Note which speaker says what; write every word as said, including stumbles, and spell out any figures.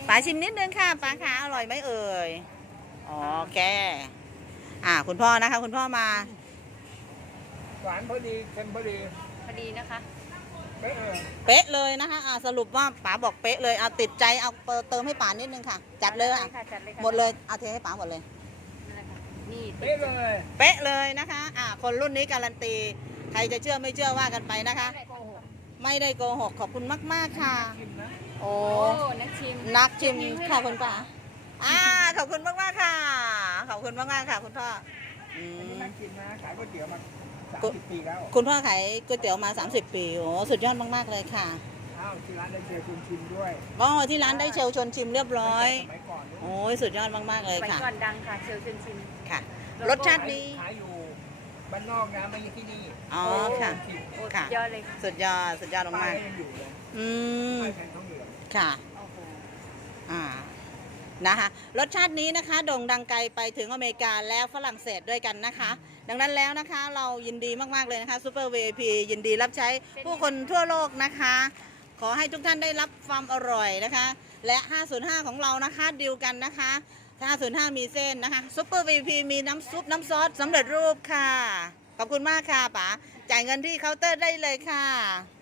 Speaker 1: ป๋าชิมนิดนึงค่ะป๋าขาอร่อยไหมเอ่ยอ๋อแกอ่าคุณพ่อนะคะคุณพ่อมา
Speaker 2: หวานพอดีเค็มพอดี
Speaker 3: พอดีนะคะ
Speaker 2: เป๊ะเลย
Speaker 1: เป๊ะเลยนะคะอ่าสรุปว่าป๋าบอกเป๊ะเลยเอาติดใจเอาเติมให้ป๋านิดนึงค่ะจัดเลยอ่ะหมดเลยเอาเทให้ป๋าหมดเลย
Speaker 3: นี่
Speaker 2: เป๊ะเลย
Speaker 1: เป๊ะเลยนะคะอ่าคนรุ่นนี้การันตีใครจะเชื่อไม่เชื่อว่ากันไปนะคะไม่ได้โกหกขอบคุณมากๆค่ะโอ้
Speaker 3: นักชิม
Speaker 1: นักชิมค่ะคุณป๋าอ่าขอบคุณมากมากค่ะขอบคุณมากมากค่ะคุณพ่ออืม
Speaker 2: นักกินนะขายก๋วยเตี๋ยวมาสามสิบปีแล้ว
Speaker 1: คุณพ่อขายก๋วยเตี๋ยวมาสามสิบปีโอ้สุดยอดมากๆเลยค่ะ
Speaker 2: อ้าวที่ร้านได้เชิญคุณชิมด้วย
Speaker 1: อ๋อที่ร้านได้เชลชวนชิมเรียบร้อย
Speaker 2: สมัยก่อน
Speaker 1: โอ้ยสุดยอดมากๆเลยค่ะ
Speaker 3: ก่อนดังค่ะเชลชวนชิม
Speaker 1: ค่ะรสชาติดี
Speaker 2: ขายอยู่บ้านนอกนะไม่ใช่ที่นี่
Speaker 1: อ๋อค่ะ
Speaker 3: ค่ะยอดเลย
Speaker 1: สุดยอดสุดยอดมาก
Speaker 2: ๆ
Speaker 1: อืมค่ะอ่านะคะรสชาตินี้นะคะโด่งดังไกลไปถึงอเมริกาและฝรั่งเศสด้วยกันนะคะดังนั้นแล้วนะคะเรายินดีมากๆเลยนะคะซูเปอร์ วี ไอ พี ยินดีรับใช้ผู้คนทั่วโลกนะคะขอให้ทุกท่านได้รับความอร่อยนะคะและห้าศูนย์ห้าของเรานะคะดีลกันนะคะห้าศูนย์ห้ามีเส้นนะคะซูเปอร์ วี ไอ พี มีน้ำซุปน้ำซอสสำเร็จรูปค่ะขอบคุณมากค่ะป๋าจ่ายเงินที่เคาน์เตอร์ได้เลยค่ะ